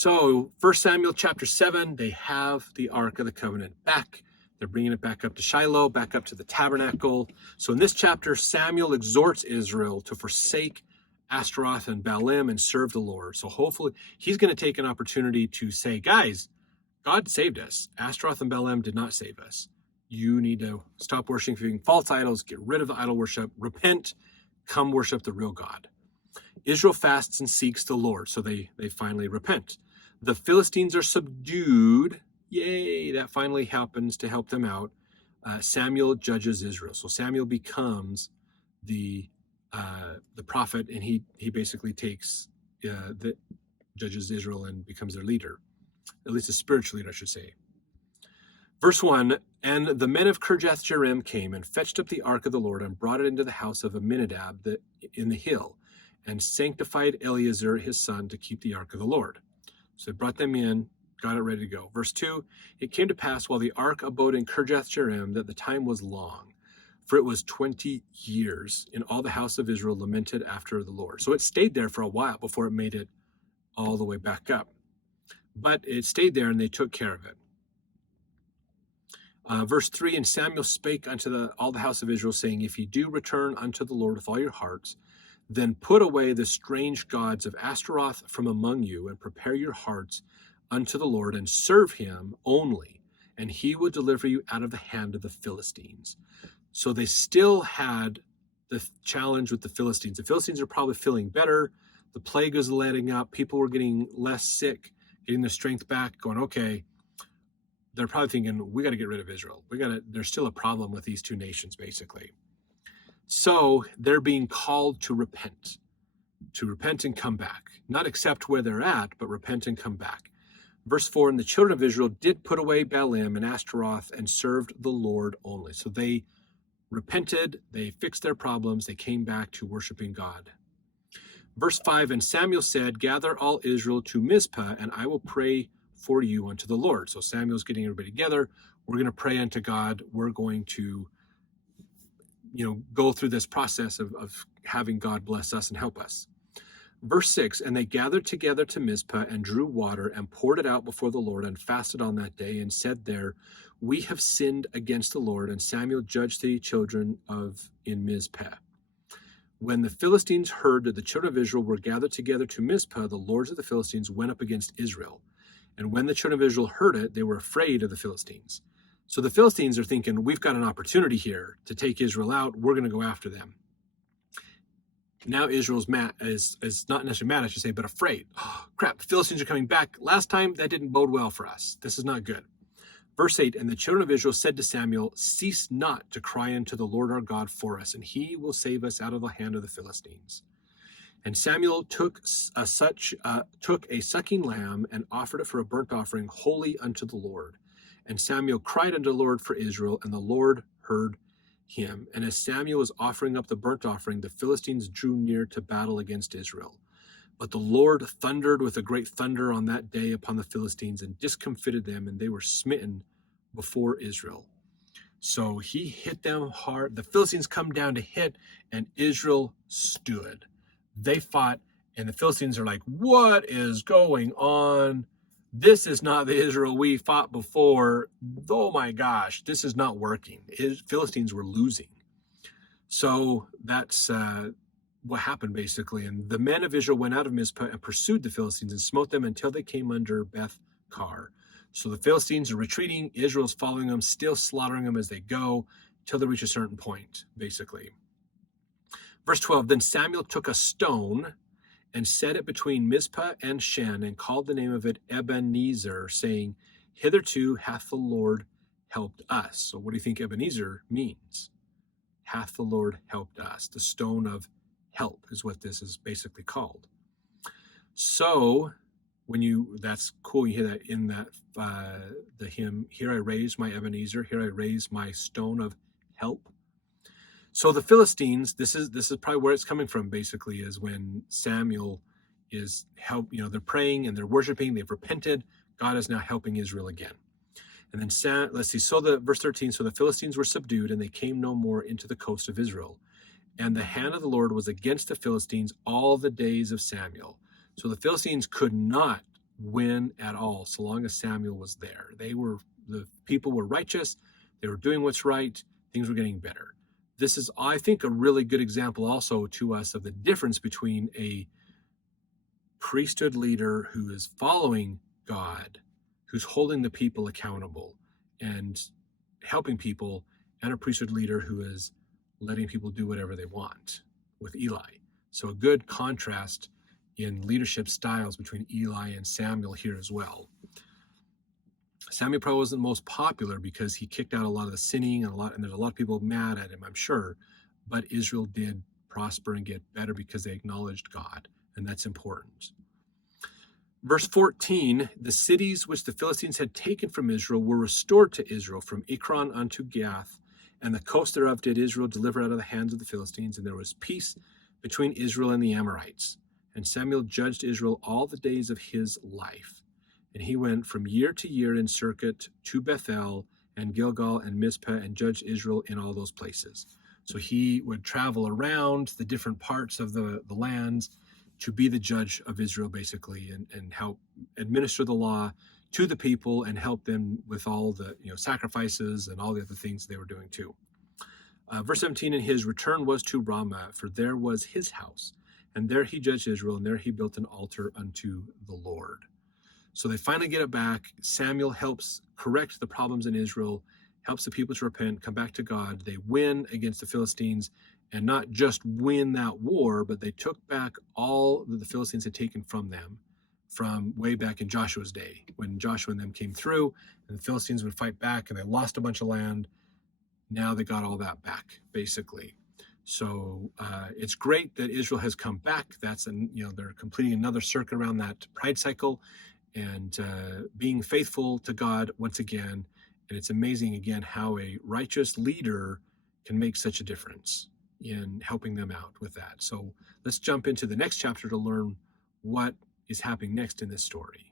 So 1 Samuel chapter 7, they have the Ark of the Covenant back. They're bringing it back up to Shiloh, back up to the tabernacle. So in this chapter, Samuel exhorts Israel to forsake Ashtaroth and Baalim and serve the Lord. So hopefully he's going to take an opportunity to say, guys, God saved us. Ashtaroth and Baalim did not save us. You need to stop worshiping false idols, get rid of the idol worship, repent, come worship the real God. Israel fasts and seeks the Lord, so they finally repent. The Philistines are subdued. Yay, that finally happens to help them out. Samuel judges Israel. So Samuel becomes the prophet, and he basically takes the judges Israel and becomes their leader, at least a spiritual leader, I should say. Verse 1, and the men of Kirjath Jearim came and fetched up the ark of the Lord and brought it into the house of Aminadab in the hill, and sanctified Eleazar his son to keep the ark of the Lord. So they brought them in, got it ready to go. Verse 2, it came to pass while the ark abode in Kirjath Jearim that the time was long, for it was 20 years, and all the house of Israel lamented after the Lord. So it stayed there for a while before it made it all the way back up. But it stayed there, and they took care of it. Verse 3, and Samuel spake unto all the house of Israel, saying, if ye do return unto the Lord with all your hearts, then put away the strange gods of Ashtaroth from among you, and prepare your hearts unto the Lord, and serve him only, and he will deliver you out of the hand of the Philistines. So they still had the challenge with the Philistines. The Philistines are probably feeling better. The plague was letting up. People were getting less sick, getting their strength back, going, okay. They're probably thinking, we got to get rid of Israel. There's still a problem with these two nations, basically. So they're being called to repent and come back. Not accept where they're at, but repent and come back. Verse 4, and the children of Israel did put away Baalim and Ashtaroth and served the Lord only. So they repented, they fixed their problems, they came back to worshiping God. Verse 5, and Samuel said, gather all Israel to Mizpah, and I will pray for you unto the Lord. So Samuel's getting everybody together. We're going to pray unto God. We're going to, go through this process of having God bless us and help us. Verse 6, and they gathered together to Mizpah and drew water and poured it out before the Lord and fasted on that day and said there, we have sinned against the Lord. And Samuel judged the children in Mizpah. When the Philistines heard that the children of Israel were gathered together to Mizpah, the lords of the Philistines went up against Israel. And when the children of Israel heard it, they were afraid of the Philistines. So the Philistines are thinking, we've got an opportunity here to take Israel out. We're going to go after them. Now Israel's mad, is not necessarily mad, I should say, but afraid. Oh, crap, the Philistines are coming back. Last time, that didn't bode well for us. This is not good. Verse 8, and the children of Israel said to Samuel, cease not to cry unto the Lord our God for us, and he will save us out of the hand of the Philistines. And Samuel took a sucking lamb and offered it for a burnt offering holy unto the Lord. And Samuel cried unto the Lord for Israel, and the Lord heard him. And as Samuel was offering up the burnt offering, the Philistines drew near to battle against Israel. But the Lord thundered with a great thunder on that day upon the Philistines and discomfited them, and they were smitten before Israel. So he hit them hard. The Philistines come down to hit, and Israel stood. They fought, and the Philistines are like, what is going on? This is not the Israel we fought before. Oh my gosh, this is not working. Philistines were losing. So that's what happened, basically. And the men of Israel went out of Mizpah and pursued the Philistines and smote them until they came under Beth-kar. So the Philistines are retreating. Israel's following them, still slaughtering them as they go, till they reach a certain point, basically. Verse 12, then Samuel took a stone and set it between Mizpah and Shen and called the name of it Ebenezer, saying, hitherto hath the Lord helped us. So what do you think Ebenezer means? Hath the Lord helped us. The stone of help is what this is basically called. So that's cool. You hear that in the hymn, here I raise my Ebenezer, here I raise my stone of help. So the Philistines, this is probably where it's coming from, basically, is when Samuel is they're praying and they're worshiping, they've repented. God is now helping Israel again. And then let's see, so verse 13, so the Philistines were subdued and they came no more into the coast of Israel. And the hand of the Lord was against the Philistines all the days of Samuel. So the Philistines could not win at all so long as Samuel was there. The people were righteous, they were doing what's right, things were getting better. This is, I think, a really good example also to us of the difference between a priesthood leader who is following God, who's holding the people accountable and helping people, and a priesthood leader who is letting people do whatever they want with Eli. So a good contrast in leadership styles between Eli and Samuel here as well. Samuel probably wasn't most popular because he kicked out a lot of the sinning and there's a lot of people mad at him, I'm sure. But Israel did prosper and get better because they acknowledged God, and that's important. Verse 14, the cities which the Philistines had taken from Israel were restored to Israel from Ekron unto Gath, and the coast thereof did Israel deliver out of the hands of the Philistines, and there was peace between Israel and the Amorites. And Samuel judged Israel all the days of his life. And he went from year to year in circuit to Bethel and Gilgal and Mizpah and judged Israel in all those places. So he would travel around the different parts of the lands to be the judge of Israel, basically, and help administer the law to the people and help them with all the sacrifices and all the other things they were doing too. Verse 17, and his return was to Ramah, for there was his house. And there he judged Israel, and there he built an altar unto the Lord. So they finally get it back. Samuel helps correct the problems in Israel, helps the people to repent, come back to God. They win against the Philistines, and not just win that war, but they took back all that the Philistines had taken from them from way back in Joshua's day, when Joshua and them came through, and the Philistines would fight back, and they lost a bunch of land. Now they got all that back, basically. So it's great that Israel has come back. They're completing another circuit around that pride cycle and being faithful to God once again. And it's amazing, again, how a righteous leader can make such a difference in helping them out with that. So let's jump into the next chapter to learn what is happening next in this story.